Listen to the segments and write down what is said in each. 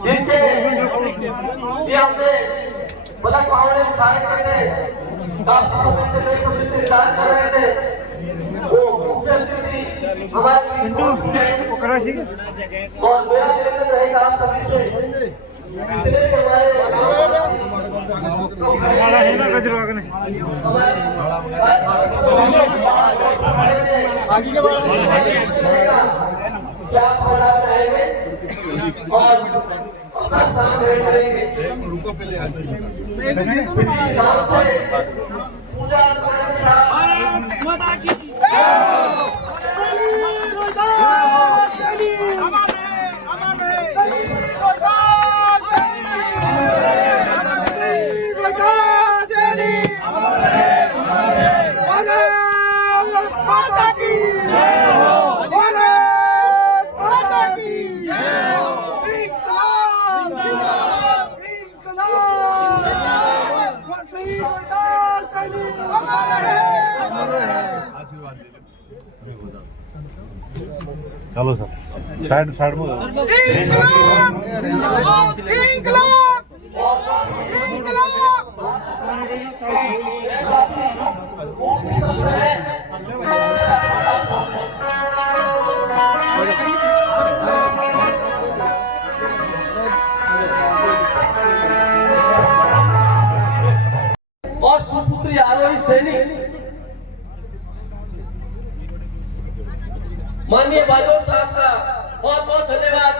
जिनके ये हमने बलक पावड़े उठाए कर रहे काफी समय से इंतजार कर रहे थे। वो मुख्य अतिथि हमारे और मेरा निवेदन रहेगा आप सभी से इसलिए आगे के क्या पढ़ा रहेंगे और अपना साथ करेंगे। रुको पहले पूजा माता की चलो सर साइड में और सुपुत्री आरोही सैनिक माननीय बाजोर साहब का बहुत बहुत धन्यवाद।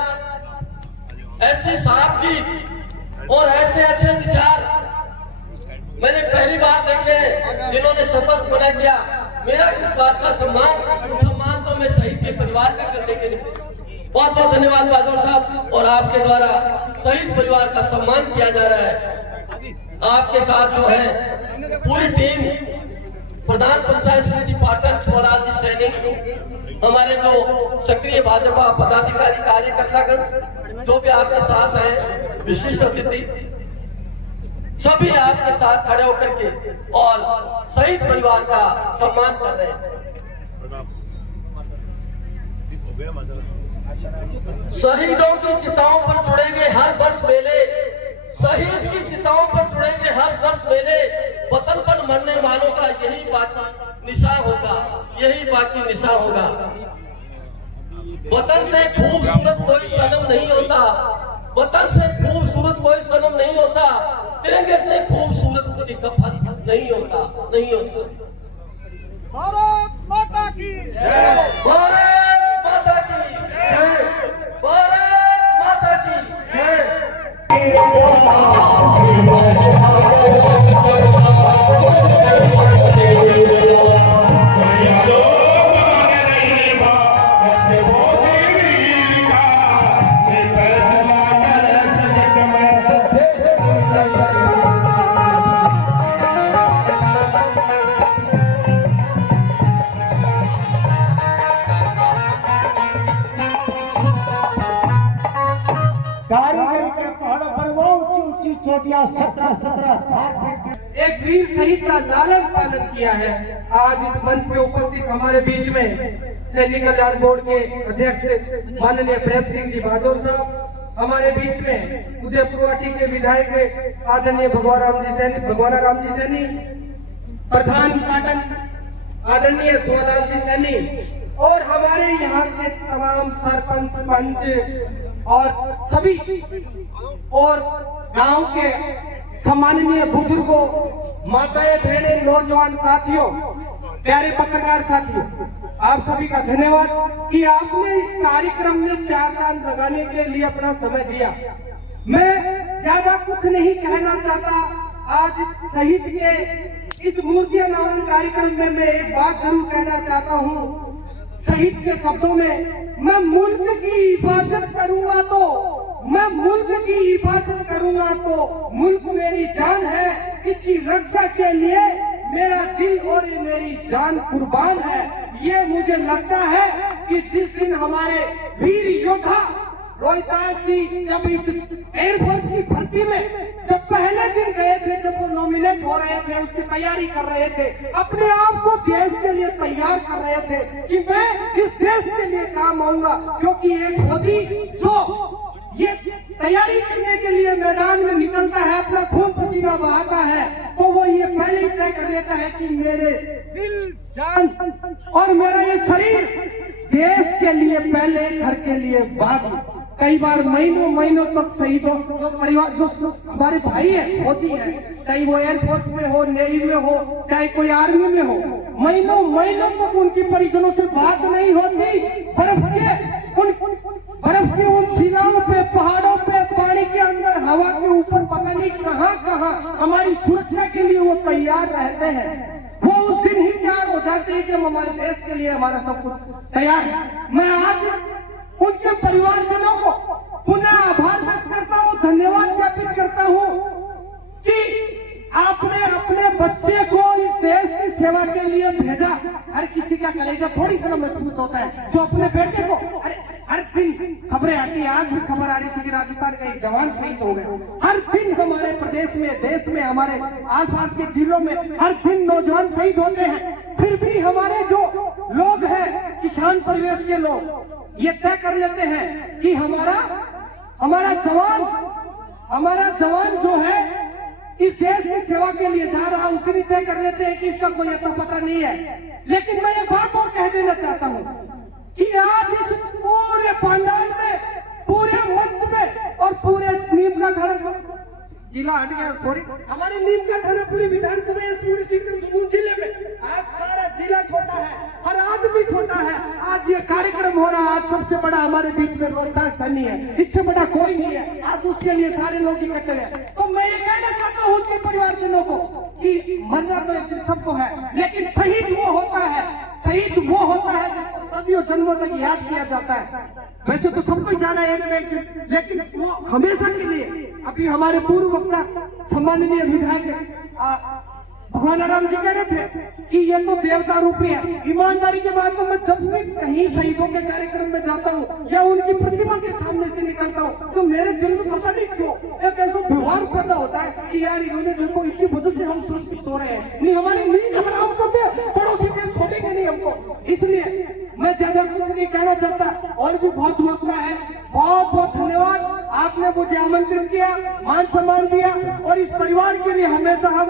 ऐसी सादगी और ऐसे अच्छे विचार मैंने पहली बार देखे जिन्होंने शपथ मना किया। मेरा किस बात का सम्मान तो मैं शहीद के परिवार का करने के लिए बहुत बहुत धन्यवाद बाजोर साहब। और आपके द्वारा शहीद परिवार का सम्मान किया जा रहा है। आपके साथ जो है पूरी टीम प्रधान पंचायत समिति पाटन स्वराज सैनिक हमारे जो सक्रिय भाजपा पदाधिकारी कार्यकर्तागण जो भी आपके साथ हैं विशिष्ट अतिथि सभी आपके साथ खड़े होकर के और शहीद परिवार का सम्मान कर रहे हैं। शहीदों की चिताओं पर जुड़ेंगे हर वर्ष मेले, शहीद की चिताओं पर जुड़ेंगे हर वर्ष मेले। वतन पर मरने वालों का यही बाकी निशा होगा, यही बाकी निशा होगा। वतन से खूबसूरत कोई सनम नहीं होता, वतन से खूबसूरत कोई सनम नहीं होता, तिरंगे से खूबसूरत कोई कफन नहीं होता, नहीं होता। भारत माता की जय, भारत माता की जय, भारत माता की जय। कारीगरी के पहाड़ों पर वो ऊंची ऊंची चोटियां 17-17 फीट एक वीर शहीद का लालन पालन किया है। आज इस मंच पे उपस्थित हमारे बीच में सैनिक कल्याण बोर्ड के अध्यक्ष माननीय प्रेम सिंह जी बाजोर साहब, हमारे बीच में उदयपुरवाटी के विधायक आदरणीय भगवान राम जी सैनी, प्रधान पाटन आदरणीय स्वराज जी सैनी और हमारे यहाँ के तमाम सरपंच पंच और सभी और गांव के सम्माननीय बुजुर्गों, माताएं, बहनें, नौजवान साथियों, प्यारे पत्रकार साथियों, आप सभी का धन्यवाद कि आपने इस कार्यक्रम में चार चांद लगाने के लिए अपना समय दिया। मैं ज्यादा कुछ नहीं कहना चाहता। आज शहीद के इस मूर्ति अनावरण कार्यक्रम में मैं एक बात जरूर कहना चाहता हूँ शहीद के शब्दों में, मैं मुल्क की हिफाजत करूंगा तो, मैं मुल्क की हिफाजत करूंगा तो मुल्क मेरी जान है, इसकी रक्षा के लिए मेरा दिल और मेरी जान कुर्बान है। ये मुझे लगता है कि जिस दिन हमारे वीर योद्धा रोहितास जी जब इस एयरफोर्स की भर्ती में जब पहले दिन गए थे, जब वो नॉमिनेट हो रहे थे, उसकी तैयारी कर रहे थे, अपने आप को देश के लिए तैयार कर रहे थे कि मैं इस देश के लिए काम आऊंगा, क्योंकि एक फौजी जो ये तैयारी करने के लिए मैदान में निकलता है, अपना खून पसीना बहाता है, तो वो ये पहले ही तय कर लेता है कि मेरे दिल, जान और मेरा ये शरीर देश के लिए पहले, घर के लिए बाद। कई बार महीनों महीनों तक शहीदों जो परिवार, जो हमारे भाई है, फौजी है, चाहे वो एयरफोर्स में हो, नेवी में हो, चाहे कोई आर्मी में हो, महीनों महीनों तक उनकी परिजनों से बात नहीं होती। बर्फ के उन शिलाओं पे, पहाड़ों पे, पानी के अंदर, हवा के ऊपर पता नहीं कहाँ कहाँ हमारी सुरक्षा के लिए वो तैयार रहते हैं। वो उस दिन ही तैयार हो जाते हैं कि हम हमारे देश के लिए हमारा सब कुछ तैयार है। मैं आज उनके परिवारजनों को पुनः आभार व्यक्त करता हूँ, धन्यवाद ज्ञापित करता हूँ कि आपने अपने बच्चे को इस देश की सेवा के लिए भेजा। हर किसी का कलेजा थोड़ी तरह मजबूत होता है जो अपने बेटे को, अरे हर दिन खबरें आती है, आज भी खबर आ रही थी कि राजस्थान का एक जवान शहीद हो गया। हर दिन हमारे प्रदेश में, देश में, हमारे आसपास के जिलों में हर दिन नौजवान शहीद होते हैं। फिर भी हमारे जो लोग हैं, किसान परिवेश के लोग, ये तय कर लेते हैं कि हमारा जवान जो है इस देश की सेवा के लिए जा रहा, उस दिन तय कर लेते हैं कि इसका कोई अता पता नहीं है। लेकिन मैं ये बात और कह देना चाहता हूँ कि आज इस पूरे पंडाल में, पूरे मंच में और पूरे नीम का थाना जिला हट गया, सॉरी, हमारे नीम का थाना पूरी विधानसभा इस पूरे सिकंदर जिले में, आज सारा जिला छोटा है, हर आदमी छोटा है। आज ये कार्यक्रम हो रहा है, आज सबसे बड़ा हमारे बीच में रोहतास सनी है, इससे बड़ा कोई नहीं है। आज उसके लिए सारे लोग इकट्ठे हैं। तो मैं ये कहना चाहता हूँ उनके परिवारजनों को कि मरना तो एक दिन सबको है, लेकिन शहीद वो होता है जिसको सदियों जन्मों तक याद किया जाता है। वैसे तो सबको जाना है एक, लेकिन वो हमेशा के लिए। अभी हमारे पूर्व वक्ता सम्माननीय विधायक भगवान राम जी कह रहे थे कि ये तो देवता रूपी है। ईमानदारी के बाद तो मैं जब भी कहीं शहीदों के कार्यक्रम में जाता हूँ या उनकी प्रतिमा के सामने से निकलता हूँ, तो मेरे दिल में पता नहीं क्यों एक ऐसा व्यवहार पैदा होता है कि यार इन्होंने देखो, इनकी वजह से हम सुरक्षित सो रहे हैं, नहीं हमारी नींद हराम करते, पड़ोसी देश छोड़ेंगे नहीं हमको। इसलिए मैं ज्यादा कुछ नहीं कहना चाहता, और भी बहुत वक्त है। बहुत बहुत धन्यवाद, आपने मुझे आमंत्रित किया, मान सम्मान दिया, और इस परिवार के लिए हमेशा हम,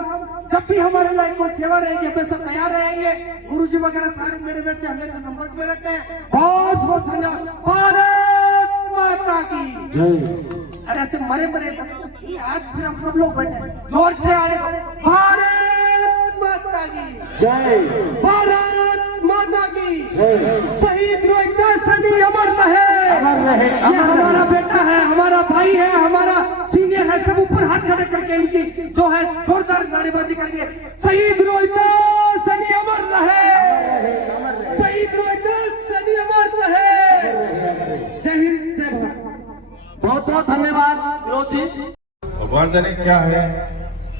जब भी हमारे लायक कोई सेवा रहेगी, हमेशा तैयार रहेंगे। गुरुजी वगैरह सारे मेरे वैसे हमेशा संपर्क में रहते हैं। बहुत बहुत धन्यवाद। भारत माता की जय। अरे ऐसे मरे आज फिर हम सब लोग बैठे जोर से आए, भारत माता की जय, भारत माता की जय। शहीद रोहितास सनी अमर रहे, अमर रहे। ये हमारा बेटा है, हमारा भाई है, हमारा सीनियर है। सब ऊपर हाथ खड़े करके इनकी जो है जोरदार नारेबाजी करेंगे। शहीद रोहितास सनी अमर रहे, शहीद रोहितास सनी अमर रहे। जय हिंद, जय भारत। बहुत बहुत धन्यवाद विनोद जी। भगवान जाने क्या है,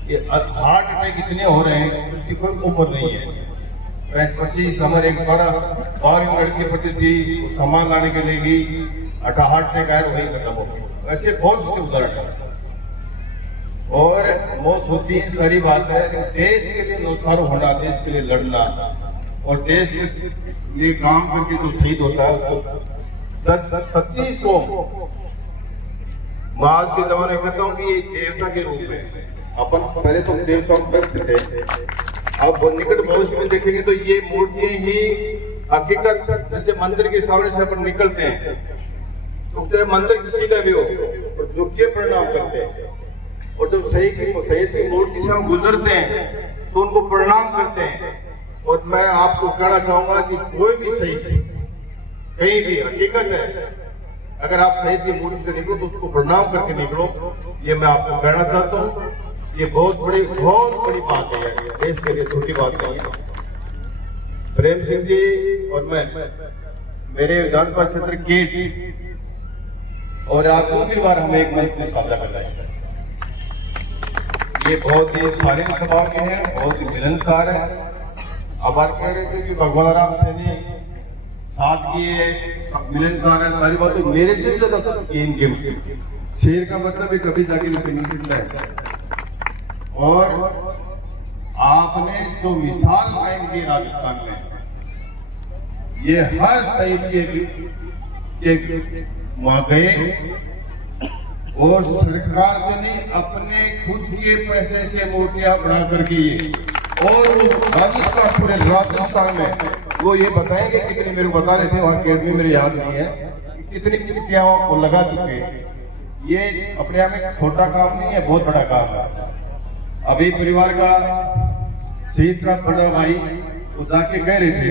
ये हार्ट अटैक इतने हो रहे हैं, किसी कोई उम्र नहीं है। 25 हमर एक फॉरेन लड़की पड़ती थी, सामान लाने के लिए गई, हार्ट अटैक आया, वही खत्म हो गया। ऐसे बहुत से उदाहरण है, और मौत होती है, सारी बात है। लेकिन देश के लिए नुकसान होना, देश के लिए लड़ना, और देश के लिए काम करके जो शहीद होता है उसको 36 को मैं आज के जमाने में कहता हूँ कि ये देवता के रूप में, अपन पहले तो देवता करते थे, अब निकट भविष्य में देखेंगे तो ये मूर्तियां ही हकीकत, जैसे मंदिर के सामने से अपन निकलते हैं तो चाहे मंदिर किसी का भी हो, और दुर्गे प्रणाम करते हैं, और जब शहीद की मूर्ति से हम गुजरते हैं तो उनको प्रणाम करते हैं। और मैं आपको कहना चाहूंगा कि कोई भी शहीद कहीं भी, हकीकत है, अगर आप शहीद की मूर्ति से निकलो तो उसको प्रणाम करके निकलो। ये मैं आपको कहना चाहता हूँ। ये बहुत बड़ी बात है यार, देश के लिए छोटी बात नहीं है। प्रेम सिंह जी और मैं, मेरे विधानसभा क्षेत्र केट, और आज दूसरी बार हम एक मंच में साझा कर रहे हैं। ये बहुत ही शालीन स्वभाव के हैं, बहुत ही मिलनसार है। अब बात कह रहे थे कि भगवान राम सैनी सादगी है, मिलनसार है, सारी बात तो मेरे से भी ज्यादा सब गेम शेर का मतलब भी कभी जाके उसे मिल सकता है। और आपने जो मिसाल कायम की राजस्थान में, ये हर शहीद के वहां गए और सरकार से नहीं, अपने खुद के पैसे से मूर्तियां बना करके और राजस्थान, पूरे राजस्थान में वो ये बताएंगे कितनी, मेरे को बता रहे थे वहां केट में, मेरे याद नहीं है कितनी मूर्तियां वो लगा चुके हैं। ये अपने आप में छोटा काम नहीं है, बहुत बड़ा काम है। अभी परिवार का शहीद का बड़ा भाई वो जाके कह रहे थे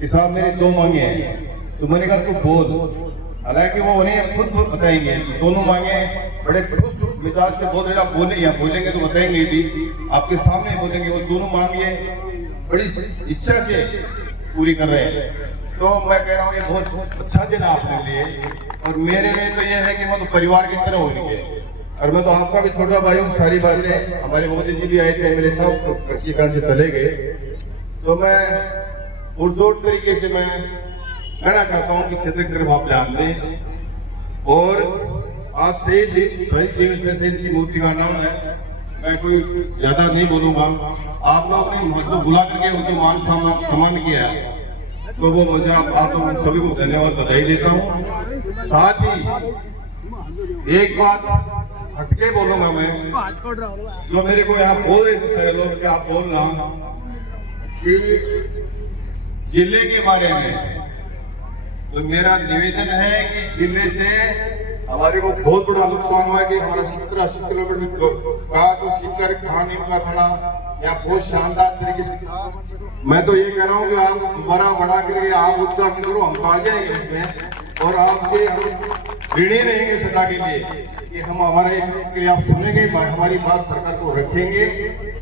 कि साहब मेरे 2 मांगे हैं, तो मैंने कहा तू बोल। हालांकि वो उन्हें खुद बताएंगे, दोनों मांगे बड़े खुश मिजाज से बोल रहे, आप बोले या बोलेंगे तो बताएंगे भी, आपके सामने बोलेंगे। वो दोनों मांगे बड़ी इच्छा से पूरी कर रहे हैं। तो मैं कह रहा हूँ ये बहुत अच्छा दिन आपके लिए, और मेरे लिए तो ये है कि वो तो परिवार की तरह होंगे। और मैं तो आपका भी छोटा भाई हूँ। सारी बातें हमारे मोदी जी भी आए थे मेरे साथ, तो कृषि कांड से चले गए। तो मैं पुरजोर तरीके से मैं कहना चाहता हूँ कि क्षेत्र की तरफ आप ध्यान दें। और आज शहीद दिवस है, शहीद की मूर्ति का नाम है, मैं कोई ज्यादा नहीं बोलूंगा। आप लोग ने मतलब बुला करके उनके मान सम्मान किया, तो वो मुझे आप लोग सभी को धन्यवाद बधाई देता हूँ। साथ ही एक बात हटके बोलूंगा मैं, जो मेरे को यहाँ बोल रहे थे सारे लोग, क्या आप बोल रहा हूँ कि जिले के बारे में, तो मेरा निवेदन है कि जिले से हमारे को बहुत बड़ा नुकसान हुआ कि हमारा 70-80 किलोमीटर का जो सीकर खाने का था या बहुत शानदार तरीके से। मैं तो ये कह रहा हूँ कि आप दोबारा बढ़ा करके आप उद्घाटन करो, हम तो आ जाएंगे इसमें, और आपके ऋणी रहेंगे सदा के लिए कि हम हमारे आप सुनेंगे, हमारी बात सरकार को रखेंगे।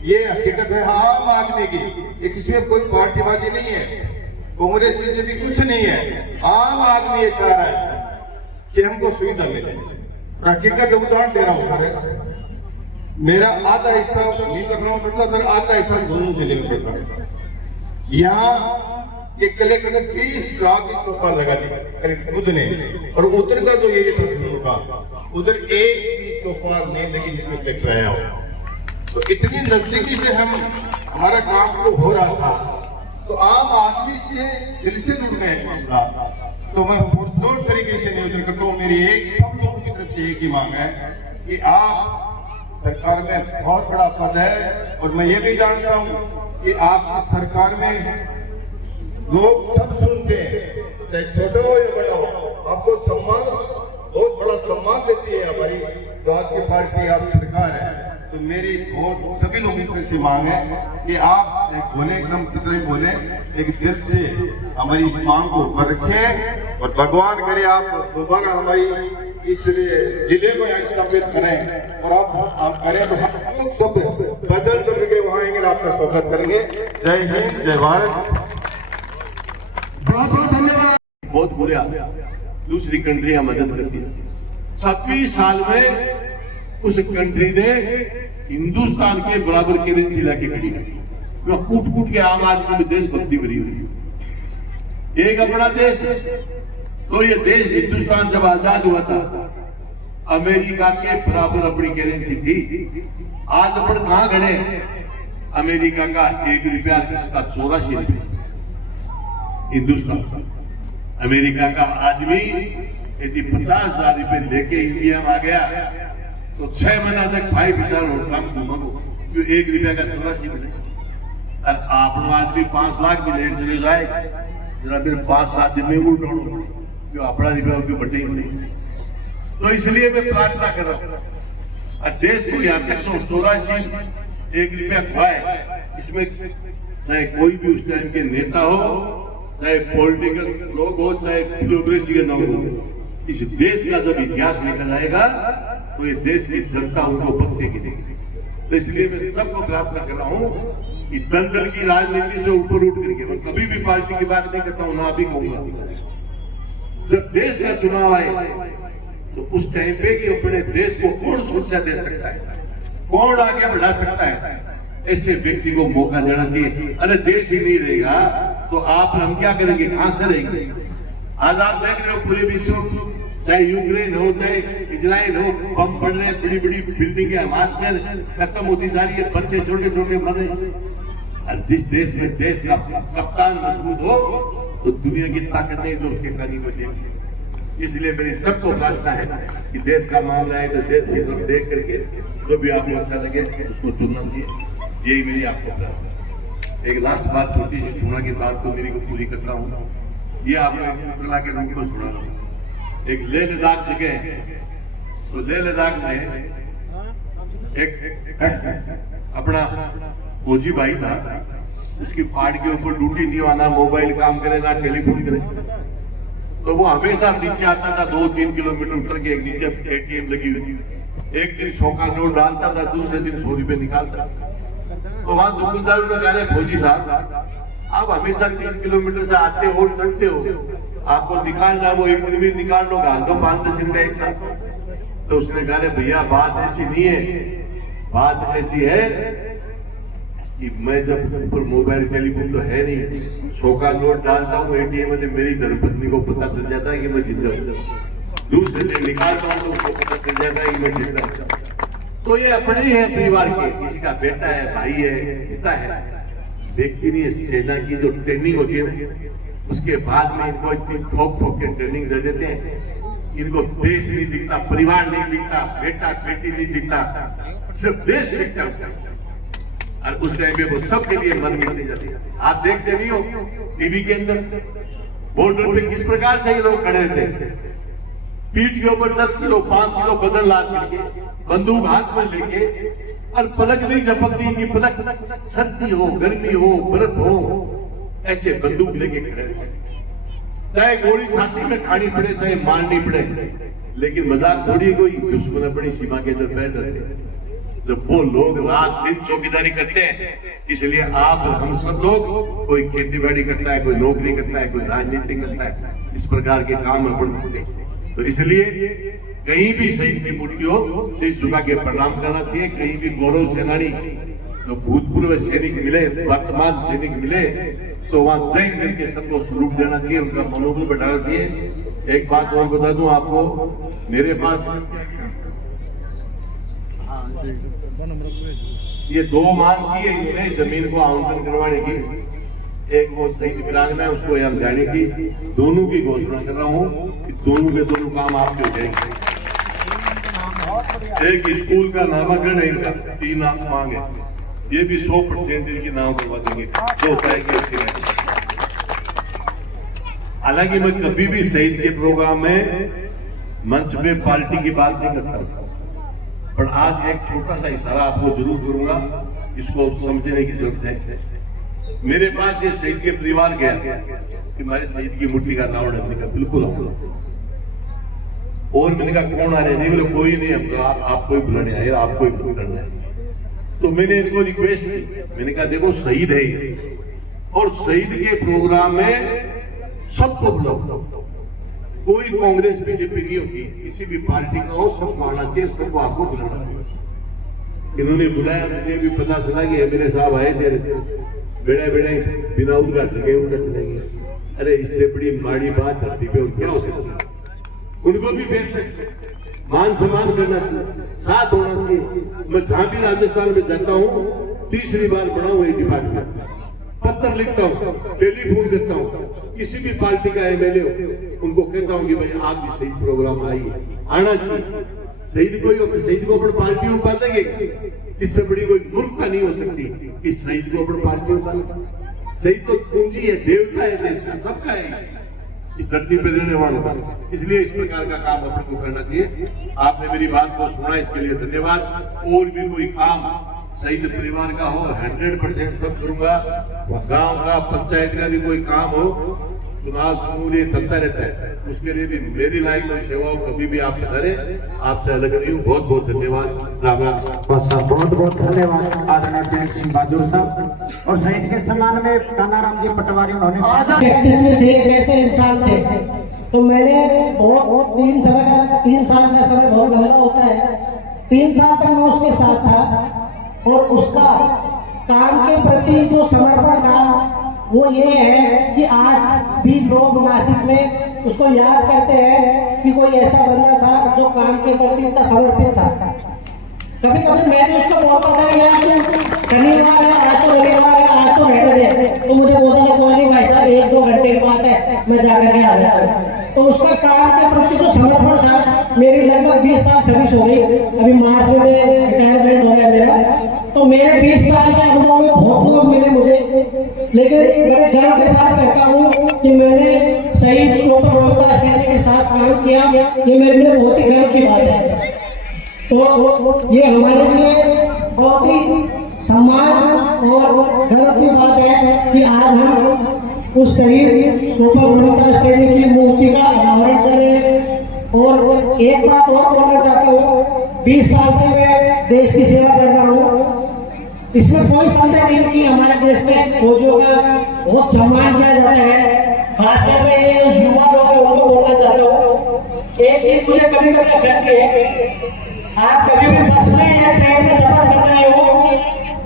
ये हकीकत है आम आदमी की, ये किसी में कोई पार्टीबाजी नहीं है, कांग्रेस बीजेपी कुछ नहीं है। आम आदमी ये चाह रहा है कि हमको सुविधा मिले। हकीकत उदाहरण दे रहा हूँ सारे, मेरा आधा हिस्सा लखनऊ पड़ता था, आधा हिस्सा दोनों जिले में पड़ता था। यहाँ ये कलेक्टर ने 30 लाख की चौपाल लगा दी खुद ने, और उधर का जो एरिया था दोनों का, उधर एक भी चौपाल नहीं लगी जिसमें तक रहा हो। तो इतनी नजदीकी से हम हमारा काम तो हो रहा था, तो आम आदमी से दिल से जुड़ गए मामला। तो मैं पुरजोर तरीके से निवेदन करता हूँ, मेरी एक सब लोगों की तरफ से एक ही मांग है कि आप सरकार में बहुत बड़ा पद है, और मैं ये भी जानता हूँ कि आप इस सरकार में लोग सब सुनते हैं, चाहे छोटे हो या बड़ा हो, आपको सम्मान, बहुत बड़ा सम्मान देती है हमारी जो आज की पार्टी आप सरकार है। तो मेरी बहुत सभी लोगों से मांग है कि आप एक बोले, कम कितने बोले, एक दिल से हमारी इस मांग को ऊपर रखें, और भगवान करे आप दोबारा हमारी इस जिले को यहाँ स्थापित करें, और आप करें तो हम लोग सब बदल करके वहाँ आएंगे, आपका स्वागत करेंगे। जय हिंद, जय भारत। बहुत बहुत धन्यवाद। बहुत बुरा दूसरी कंट्रियां मदद करती है। 26 साल में उस कंट्री ने हिंदुस्तान के बराबर की जिला की खड़ी की, कूट के आम आदमी में देशभक्ति भरी हुई। एक अपना देश, तो ये देश हिंदुस्तान जब आजाद हुआ था, अमेरिका के बराबर अपनी करेंसी थी। आज अपन कहां खड़े? अमेरिका का 1 रुपया इसका 84 रुपये। हिंदुस्तान, अमेरिका का आदमी यदि 50,000 रुपये लेके इंडिया में आ गया तो 6 महीना तक 5 हजार और काम घूमो, जो 1 रुपया का 84 रुपये। और अपना आदमी 5 लाख भी लेट चले जाए, जरा फिर 5-7 दिन में उल्टो जो अपना रुपया उसके बटे ही नहीं। तो इसलिए मैं प्रार्थना कर रहा हूं, और देश को यहाँ तक तो 84 1 रुपया खुआए, इसमें चाहे कोई भी उस टाइम के नेता हो, चाहे पॉलिटिकल लोग हो, चाहे ब्यूरोक्रेसी के लोग हो, इस देश का जब इतिहास निकल आएगा तो ये देश की जनता उनको बख्शेगी नहीं। तो इसलिए मैं सबको प्रार्थना कर रहा हूँ कि दलदल की राजनीति से ऊपर उठ करके, मैं कभी भी पार्टी की बात नहीं करता हूँ, ना भी कहूंगा। जब देश का चुनाव आए तो उस टाइम पे कि अपने देश को कौन सुरक्षा दे सकता है, कौन आगे बढ़ा सकता है, ऐसे व्यक्ति को मौका देना चाहिए। अरे देश ही नहीं रहेगा तो आप हम क्या करेंगे, कहां से रहेंगे? आज आप देख रहे हो पूरे विश्व, चाहे यूक्रेन हो चाहे इजराइल हो, बम पड़ रहे हैं, बड़ी बड़ी बिल्डिंगें हमास में खत्म होती जा रही है, बच्चे छोटे छोटे मर रहे हैं। और जिस देश में देश का कप्तान मजबूत हो तो दुनिया की ताकत नहीं जो उसके करीब बचेगी। इसलिए मेरी सबको प्रार्थना है कि देश का मामला है तो देश की तरफ देख करके जो भी आपको अच्छा लगे उसको चुनना चाहिए। यही मेरी आपको प्रार्थना। एक लास्ट बात, छोटी सी सुना की बात को मेरी को पूरी करता हूँ। ये आपने चित्रकला के रूप में सुना रहा हूँ। एक लेह लद्दाख जगह है, तो लेह लद्दाख में एक अपना फौजी भाई था, उसकी पहाड़ के ऊपर ड्यूटी नहीं, ना मोबाइल काम करे ना टेलीफोन करे, तो वो हमेशा नीचे आता था, 2-3 किलोमीटर उतर के एक नीचे एटीएम लगी हुई थी। एक दिन 100 का नोट डालता था, दूसरे दिन 100 रुपए निकालता। तो वहां दुकानदार ने कहा, फौजी साहब आप हमेशा 3 किलोमीटर से आते हो और चढ़ते हो, आपको निकालना वो एक दिन भी निकाल लो, घाल दो 5-10 दिन का एक साथ। तो उसने कहा, भैया बात ऐसी नहीं है, बात ऐसी है कि मैं जब ऊपर मोबाइल टेलीफोन तो है नहीं, 100 का नोट डालता हूँ एटीएम में, मेरी धर्मपत्नी को पता चल जाता है कि मैं जिंदा हूँ, दूसरे दिन निकालता हूँ तो उसको पता चल जाता है कि मैं जिंदा हूँ। तो ये अपने ही है परिवार के, किसी का बेटा है, भाई है, पिता है, लेकिन ये सेना की जो ट्रेनिंग होती है ना, उसके बाद में इनको इतनी ठोक ठोक के ट्रेनिंग दे देते हैं, इनको देश नहीं दिखता, परिवार नहीं दिखता, बेटा बेटी नहीं दिखता, सिर्फ देश दिखता है। और उस टाइम पे वो सबके लिए मन मिलती जाती है। आप देखते नहीं हो टीवी के अंदर बॉर्डर पे किस प्रकार से ये लोग खड़े थे, पीठ के ऊपर 10 किलो 5 किलो बदन लाद करके, बंदूक हाथ में लेके, और पलक नहीं झपकती इनकी पलक, सर्दी हो गर्मी हो बर्फ हो, ऐसे बंदूक लेके खड़े थे। चाहे गोली छाती में खानी पड़े, चाहे मारनी पड़े, लेकिन मजाक थोड़ी कोई दुश्मन अपनी सीमा के अंदर बैठ रहते। जब वो लोग रात दिन चौकीदारी करते हैं, इसलिए आप हम सब लोग, कोई खेती बाड़ी करता है, कोई नौकरी करता है, कोई राजनीति करता है, इस प्रकार के काम अपन करते हैं। तो इसलिए कहीं भी शहीद की मूर्ति हो, शीश झुका के प्रणाम करना चाहिए। कहीं भी गौरव सेनानी जो भूतपूर्व सैनिक मिले, वर्तमान सैनिक मिले, तो वहां जय करके सबको स्वरूप देना चाहिए, उनका मनोबल बढ़ाना चाहिए। एक बात और बता दूं आपको, मेरे पास ये 2 मांग की है इन्होंने जमीन को आवंटन करवाने की, एक वो शहीद वीरांगना है उसको यहाँ जाने की, दोनों की घोषणा कर रहा हूँ कि दोनों के दोनों काम आपके हो जाएंगे। एक स्कूल का नामाकरण है इनका, 3 मांग है, ये भी 100% इनकी नाम करवा देंगे, जो चाहिए। हालांकि मैं कभी भी शहीद के प्रोग्राम में मंच पे पार्टी की बात नहीं करता, पर आज एक छोटा सा इशारा आपको जरूर करूंगा, इसको समझने की जरूरत है। मेरे पास ये शहीद के परिवार गया कि हमारे शहीद की मूर्ति का नाम रखने का, बिल्कुल आऊंगा। और मैंने कहा कौन आ रहे? नहीं बोले कोई नहीं, हम तो आपको ही बुलाने आए, आपको ही बुलाना है। तो मैंने इनको रिक्वेस्ट की, मैंने कहा देखो शहीद है ये, और शहीद के प्रोग्राम में सबको बुलाओ, कोई कांग्रेस बीजेपी नहीं होती, किसी भी पार्टी का हो, सबको आना चाहिए, सबको आपको बुलाना चाहिए। इन्होंने बुलाया, मुझे भी पता चला कि मेरे साहब आए थे, बेड़े बेड़े बिना उद्घाटन के उनका चले गए। अरे इससे बड़ी माड़ी बात धरती पे क्या हो सकती है? उनको भी मान सम्मान करना चाहिए, साथ होना चाहिए। मैं जहां भी राजस्थान में जाता हूँ, तीसरी बार बना हुआ ये डिपार्टमेंट, पत्र लिखता हूँ, टेलीफोन करता हूँ, किसी भी पार्टी का एमएलए हो, उनको कहता हूँ कि भाई आप भी शहीद प्रोग्राम आइए, आना चाहिए। शहीद को अपन पार्टी उठा देंगे, इससे बड़ी कोई मूर्खता नहीं हो सकती कि शहीद को अपन पार्टी उठा दें। शहीद तो पूंजी है, देवता है देश का, सबका है, इस धरती पर रहने वालों का। इसलिए इस प्रकार का काम अपन को करना चाहिए। आपने मेरी बात को सुना, इसके लिए धन्यवाद। और भी कोई काम शहीद परिवार का हो, 100% सब करूंगा। गांव का, पंचायत का भी कोई काम हो, चुनाव पूरे चलता रहता है, उसके लिए भी मेरी लाइन में सेवाओं कभी भी आप करें, आपसे अलग नहीं हूँ। बहुत बहुत धन्यवाद। राम राम। बहुत बहुत धन्यवाद आदरणीय प्रेम सिंह बहादुर साहब। और शहीद के सम्मान में कानाराम जी पटवारी उन्होंने व्यक्तित्व थे, वैसे इंसान थे। तो मैंने बहुत 3 साल का समय बहुत लंबा होता है, 3 साल तक मैं उसके साथ था और उसका काम के प्रति जो समर्पण था वो ये है कि आज भी लोग नासिक में उसको याद करते हैं कि कोई ऐसा बंदा था जो काम के प्रति इतना समर्पित था। कभी कभी मैं भी उसको बोलता था यार तू शनिवार है, आज तो रविवार है, आज तो रहने दे, तो मुझे बोलता था कोई नहीं भाई साहब 1-2 घंटे की बात है, मैं जाकर के आ जाता हूँ। तो उसका काम के प्रति जो समर्पण था, मेरी लगभग 20 साल सर्विस हो गई, अभी मार्च में रिटायरमेंट हो गया मेरा। तो मेरे 20 साल के अनुभव में बहुत लोग मिले मुझे, लेकिन बड़े गर्व के साथ कहता हूँ कि मैंने शहीद टोपा सैनिक के साथ काम किया, ये मेरे लिए बहुत ही गर्व की बात है। तो ये हमारे लिए बहुत ही सम्मान और गर्व की बात है कि आज हम उस शहीद टोपा सैनिक की मूर्ति का अनावरण कर रहे हैं। और एक बात और बोलना चाहता हूँ, 20 साल से मैं देश की सेवा कर रहा हूँ, इसमें कोई संदेह नहीं कि हमारे देश में फौजियों का बहुत सम्मान किया जाता है। खासकर मैं ये युवा लोग हैं उनको बोलना चाहता हूँ, एक चीज मुझे कभी कभी लगती है, आप कभी भी बस में या ट्रेन में सफर कर रहे हो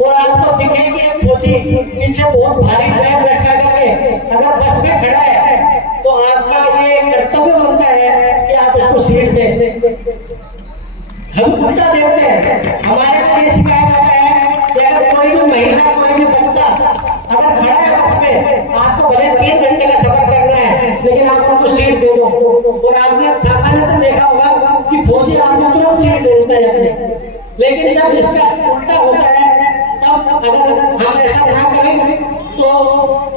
और आपको दिखे कि एक फौजी नीचे बहुत भारी बैग रखा करके अगर बस में खड़ा है, तो आपका ये कर्तव्य बनता है कि आप उसको सीट दें। हम उल्टा देते हैं, हमारे को ये सिखाया जाता है कि अगर कोई भी महिला, कोई भी बच्चा अगर खड़ा है बस में, आपको भले 3 घंटे का सफर करना है, लेकिन आप उनको सीट दे दो। और आपने सामान्यतः देखा होगा कि फौजी आदमी तुरंत सीट दे देता है अपने, लेकिन जब इसका उल्टा होता है तब अगर हम ऐसा ना करें तो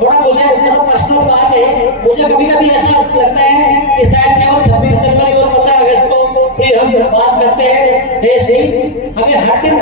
थोड़ा मुझे मतलब पर्सनल बात है, मुझे कभी कभी ऐसा लगता है कि शायद केवल 26 जनवरी और 15 अगस्त को भी हम बात करते हैं, ऐसे ही हमें हर दिन